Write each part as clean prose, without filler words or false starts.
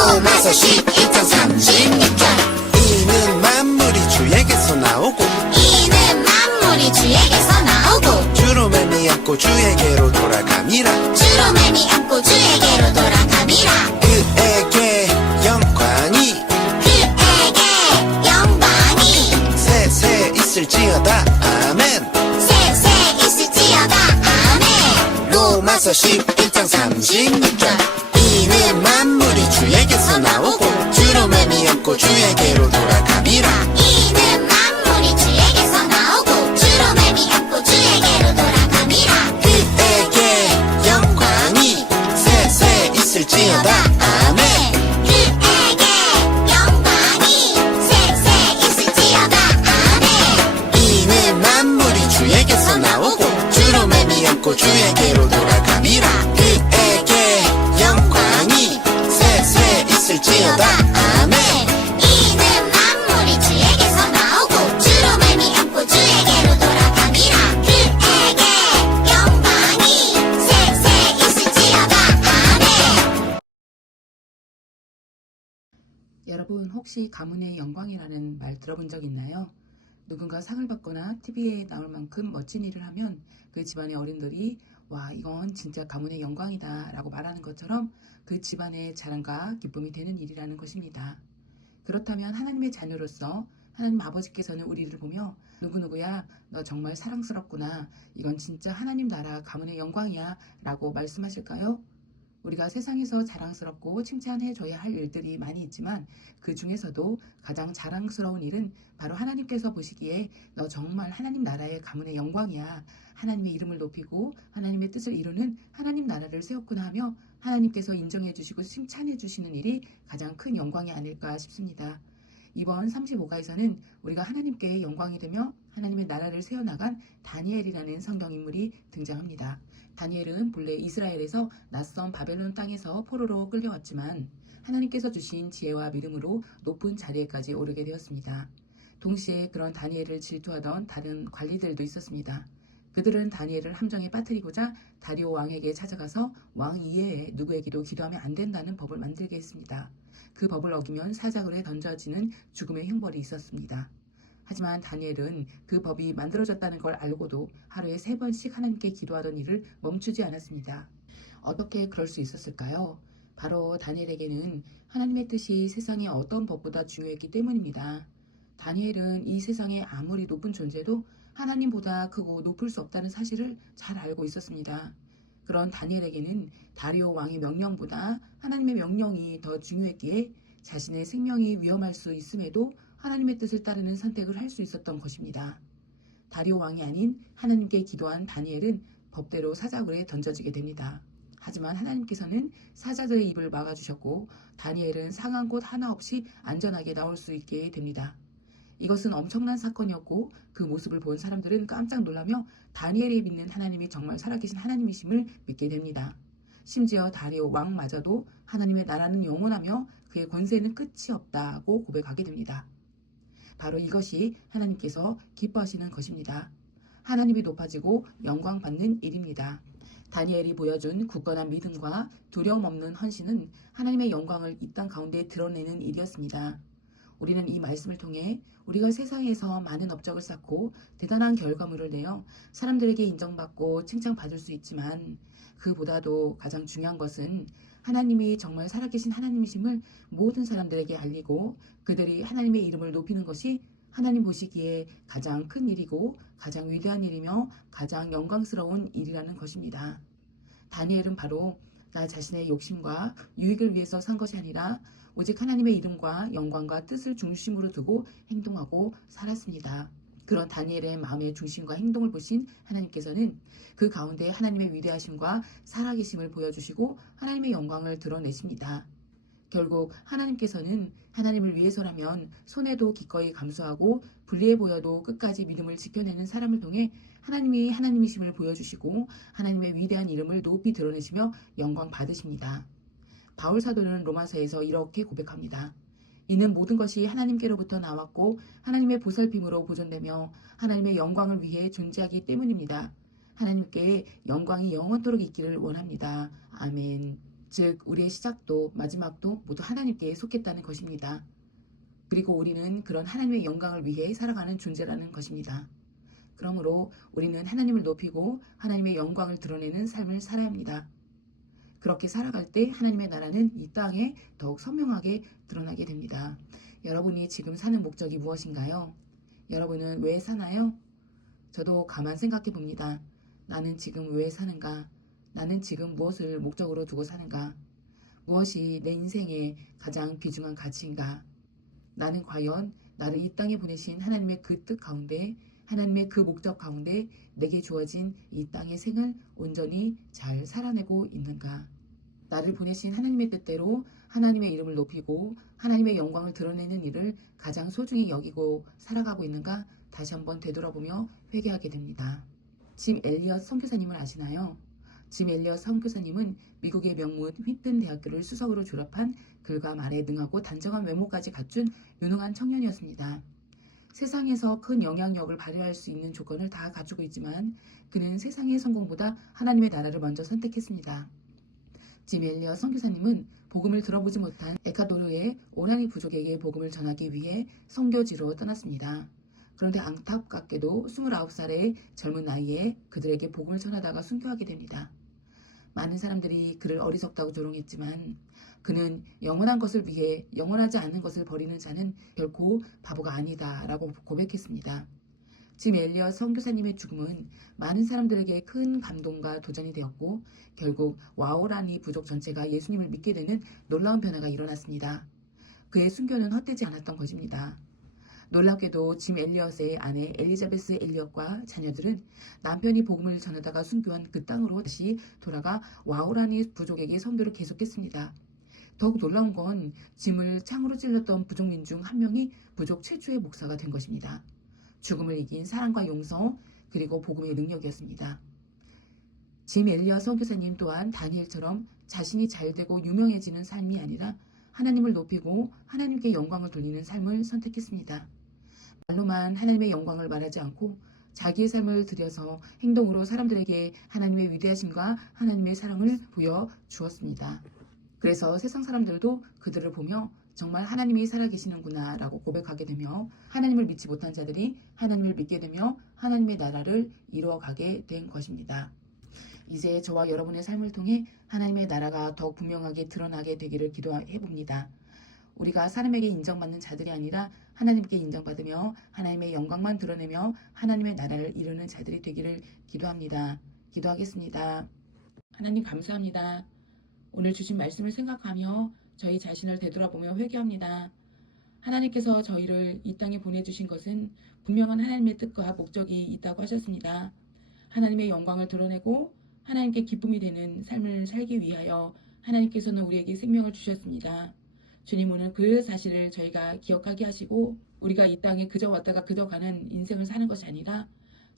로마서 11장 36절 이는 만물이 주에게서 나오고 이는 만물이 주에게서 나오고 주로 말미암고 주에게로 돌아감이라. 주로 말미암고 주에게로 돌아감이라. 그에게 영광이 그에게 영광이 세세 있을지어다. 아멘. 세세 있을지어다. 아멘. 로마서 11장 36절 이는 만물이 주에게서 나오고 주로 말미암고 주에게로 돌아감이라. 이는 만물이 주에게서 나오고 주로 말미암고 주에게로 돌아감이라. 그에게 영광이 세세 있을지어다. 아멘. 그에게 영광이 세세 있을지어다. 아멘. 이는 만물이 주에게서 나오고 주로 말미암고 주에게로 돌아감이라. 그에게 영광이 세세 있을지어다. 아멘. 이는 만물이 주에게서 나오고 주로 말미암고 주에게로 돌아감이라. 그에게 영광이 세세 있을지어다. 아멘. 여러분 혹시 가문의 영광이라는 말 들어본 적 있나요? 누군가 상을 받거나 TV에 나올 만큼 멋진 일을 하면 그 집안의 어른들이 와 이건 진짜 가문의 영광이다 라고 말하는 것처럼 그 집안의 자랑과 기쁨이 되는 일이라는 것입니다. 그렇다면 하나님의 자녀로서 하나님 아버지께서는 우리를 보며 누구누구야 너 정말 사랑스럽구나 이건 진짜 하나님 나라 가문의 영광이야 라고 말씀하실까요? 우리가 세상에서 자랑스럽고 칭찬해줘야 할 일들이 많이 있지만 그 중에서도 가장 자랑스러운 일은 바로 하나님께서 보시기에 너 정말 하나님 나라의 가문의 영광이야. 하나님의 이름을 높이고 하나님의 뜻을 이루는 하나님 나라를 세웠구나 하며 하나님께서 인정해 주시고 칭찬해 주시는 일이 가장 큰 영광이 아닐까 싶습니다. 이번 35가에서는 우리가 하나님께 영광이 되며 하나님의 나라를 세워나간 다니엘이라는 성경 인물이 등장합니다. 다니엘은 본래 이스라엘에서 낯선 바벨론 땅에서 포로로 끌려왔지만 하나님께서 주신 지혜와 믿음으로 높은 자리에까지 오르게 되었습니다. 동시에 그런 다니엘을 질투하던 다른 관리들도 있었습니다. 그들은 다니엘을 함정에 빠뜨리고자 다리오 왕에게 찾아가서 왕 이외에 누구에게도 기도하면 안 된다는 법을 만들게 했습니다. 그 법을 어기면 사자굴에 던져지는 죽음의 형벌이 있었습니다. 하지만 다니엘은 그 법이 만들어졌다는 걸 알고도 하루에 3번씩 하나님께 기도하던 일을 멈추지 않았습니다. 어떻게 그럴 수 있었을까요? 바로 다니엘에게는 하나님의 뜻이 세상의 어떤 법보다 중요했기 때문입니다. 다니엘은 이 세상에 아무리 높은 존재도 하나님보다 크고 높을 수 없다는 사실을 잘 알고 있었습니다. 그런 다니엘에게는 다리오 왕의 명령보다 하나님의 명령이 더 중요했기에 자신의 생명이 위험할 수 있음에도 하나님의 뜻을 따르는 선택을 할 수 있었던 것입니다. 다리오 왕이 아닌 하나님께 기도한 다니엘은 법대로 사자굴에 던져지게 됩니다. 하지만 하나님께서는 사자들의 입을 막아주셨고 다니엘은 상한 곳 하나 없이 안전하게 나올 수 있게 됩니다. 이것은 엄청난 사건이었고 그 모습을 본 사람들은 깜짝 놀라며 다니엘이 믿는 하나님이 정말 살아계신 하나님이심을 믿게 됩니다. 심지어 다리오 왕마저도 하나님의 나라는 영원하며 그의 권세는 끝이 없다고 고백하게 됩니다. 바로 이것이 하나님께서 기뻐하시는 것입니다. 하나님이 높아지고 영광받는 일입니다. 다니엘이 보여준 굳건한 믿음과 두려움 없는 헌신은 하나님의 영광을 이 땅 가운데 드러내는 일이었습니다. 우리는 이 말씀을 통해 우리가 세상에서 많은 업적을 쌓고 대단한 결과물을 내어 사람들에게 인정받고 칭찬받을 수 있지만 그보다도 가장 중요한 것은 하나님이 정말 살아계신 하나님이심을 모든 사람들에게 알리고 그들이 하나님의 이름을 높이는 것이 하나님 보시기에 가장 큰 일이고 가장 위대한 일이며 가장 영광스러운 일이라는 것입니다. 다니엘은 바로 나 자신의 욕심과 유익을 위해서 산 것이 아니라 오직 하나님의 이름과 영광과 뜻을 중심으로 두고 행동하고 살았습니다. 그런 다니엘의 마음의 중심과 행동을 보신 하나님께서는 그 가운데 하나님의 위대하심과 살아계심을 보여주시고 하나님의 영광을 드러내십니다. 결국 하나님께서는 하나님을 위해서라면 손해도 기꺼이 감수하고 불리해 보여도 끝까지 믿음을 지켜내는 사람을 통해 하나님이 하나님이심을 보여주시고 하나님의 위대한 이름을 높이 드러내시며 영광 받으십니다. 바울 사도는 로마서에서 이렇게 고백합니다. 이는 모든 것이 하나님께로부터 나왔고 하나님의 보살핌으로 보존되며 하나님의 영광을 위해 존재하기 때문입니다. 하나님께 영광이 영원토록 있기를 원합니다. 아멘. 즉 우리의 시작도 마지막도 모두 하나님께 속했다는 것입니다. 그리고 우리는 그런 하나님의 영광을 위해 살아가는 존재라는 것입니다. 그러므로 우리는 하나님을 높이고 하나님의 영광을 드러내는 삶을 살아야 합니다. 그렇게 살아갈 때 하나님의 나라는 이 땅에 더욱 선명하게 드러나게 됩니다. 여러분이 지금 사는 목적이 무엇인가요? 여러분은 왜 사나요? 저도 가만 생각해 봅니다. 나는 지금 왜 사는가? 나는 지금 무엇을 목적으로 두고 사는가? 무엇이 내 인생의 가장 귀중한 가치인가? 나는 과연 나를 이 땅에 보내신 하나님의 그 뜻 가운데, 하나님의 그 목적 가운데 내게 주어진 이 땅의 생을 온전히 잘 살아내고 있는가? 나를 보내신 하나님의 뜻대로 하나님의 이름을 높이고 하나님의 영광을 드러내는 일을 가장 소중히 여기고 살아가고 있는가? 다시 한번 되돌아보며 회개하게 됩니다. 짐 엘리엇 선교사님을 아시나요? 짐 엘리엇 선교사님은 미국의 명문 휘튼 대학교를 수석으로 졸업한 글과 말에 능하고 단정한 외모까지 갖춘 유능한 청년이었습니다. 세상에서 큰 영향력을 발휘할 수 있는 조건을 다 갖추고 있지만 그는 세상의 성공보다 하나님의 나라를 먼저 선택했습니다. 짐 엘리엇 선교사님은 복음을 들어보지 못한 에콰도르의 오라니 부족에게 복음을 전하기 위해 선교지로 떠났습니다. 그런데 안타깝게도 29살의 젊은 나이에 그들에게 복음을 전하다가 순교하게 됩니다. 많은 사람들이 그를 어리석다고 조롱했지만 그는 영원한 것을 위해 영원하지 않는 것을 버리는 자는 결코 바보가 아니다 라고 고백했습니다. 짐 엘리엇 선교사님의 죽음은 많은 사람들에게 큰 감동과 도전이 되었고 결국 와오라니 부족 전체가 예수님을 믿게 되는 놀라운 변화가 일어났습니다. 그의 순교는 헛되지 않았던 것입니다. 놀랍게도 짐 엘리엇의 아내 엘리자베스 엘리엇과 자녀들은 남편이 복음을 전하다가 순교한 그 땅으로 다시 돌아가 와오라니 부족에게 선교를 계속했습니다. 더욱 놀라운 건 짐을 창으로 찔렀던 부족민 중 한 명이 부족 최초의 목사가 된 것입니다. 죽음을 이긴 사랑과 용서 그리고 복음의 능력이었습니다. 짐 엘리엇 선교사님 또한 다니엘처럼 자신이 잘되고 유명해지는 삶이 아니라 하나님을 높이고 하나님께 영광을 돌리는 삶을 선택했습니다. 말로만 하나님의 영광을 말하지 않고 자기의 삶을 들여서 행동으로 사람들에게 하나님의 위대하심과 하나님의 사랑을 보여주었습니다. 그래서 세상 사람들도 그들을 보며 정말 하나님이 살아계시는구나 라고 고백하게 되며 하나님을 믿지 못한 자들이 하나님을 믿게 되며 하나님의 나라를 이루어가게 된 것입니다. 이제 저와 여러분의 삶을 통해 하나님의 나라가 더욱 분명하게 드러나게 되기를 기도해 봅니다. 우리가 사람에게 인정받는 자들이 아니라 하나님께 인정받으며 하나님의 영광만 드러내며 하나님의 나라를 이루는 자들이 되기를 기도합니다. 기도하겠습니다. 하나님 감사합니다. 오늘 주신 말씀을 생각하며 저희 자신을 되돌아보며 회개합니다. 하나님께서 저희를 이 땅에 보내주신 것은 분명한 하나님의 뜻과 목적이 있다고 하셨습니다. 하나님의 영광을 드러내고 하나님께 기쁨이 되는 삶을 살기 위하여 하나님께서는 우리에게 생명을 주셨습니다. 주님 오늘 그 사실을 저희가 기억하게 하시고 우리가 이 땅에 그저 왔다가 그저 가는 인생을 사는 것이 아니라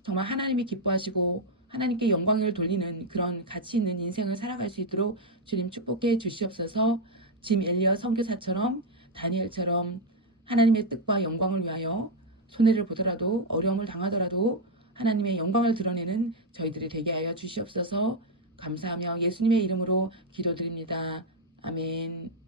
정말 하나님이 기뻐하시고 하나님께 영광을 돌리는 그런 가치 있는 인생을 살아갈 수 있도록 주님 축복해 주시옵소서. 짐 엘리엇 선교사처럼 다니엘처럼 하나님의 뜻과 영광을 위하여 손해를 보더라도 어려움을 당하더라도 하나님의 영광을 드러내는 저희들이 되게 하여 주시옵소서. 감사하며 예수님의 이름으로 기도드립니다. 아멘.